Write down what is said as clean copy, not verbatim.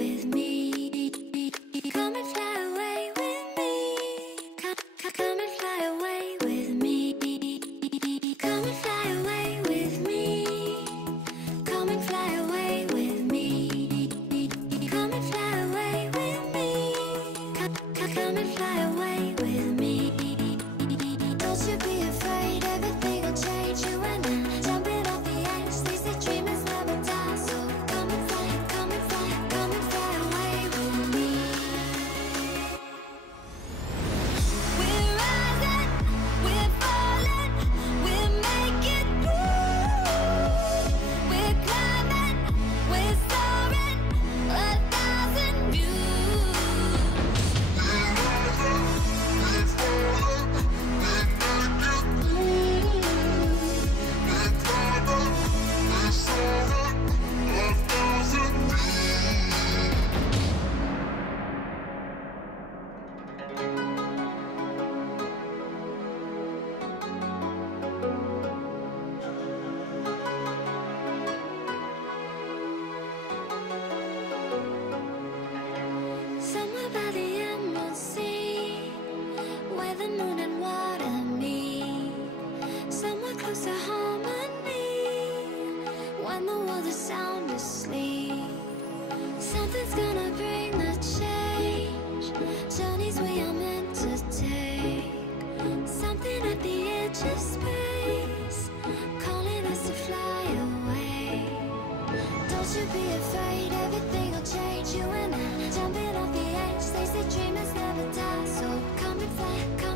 with me. Come and fly away with me. Come and fly away with me. Come and fly away with me. Come and fly away with me. Come and fly away with me. Come and fly away with me. Don't you be afraid, everything will change. You and I, jumping off the edge. They say dreamers never die, so come and fly, come and fly, come and fly away with me. We're rising, we're falling, we're making through. We're climbing, we're soaring, 1,000 views. Somewhere by the Emerald Sea, where the moon and water meet. Somewhere close to harmony, when the world is sound asleep. Something's gonna bring the change, journeys we are meant to take. Something at the edge of space, calling us to fly away. Don't you be afraid, everything will change. You and I, jumping off the edge. They say dreamers never die, so come and fly, come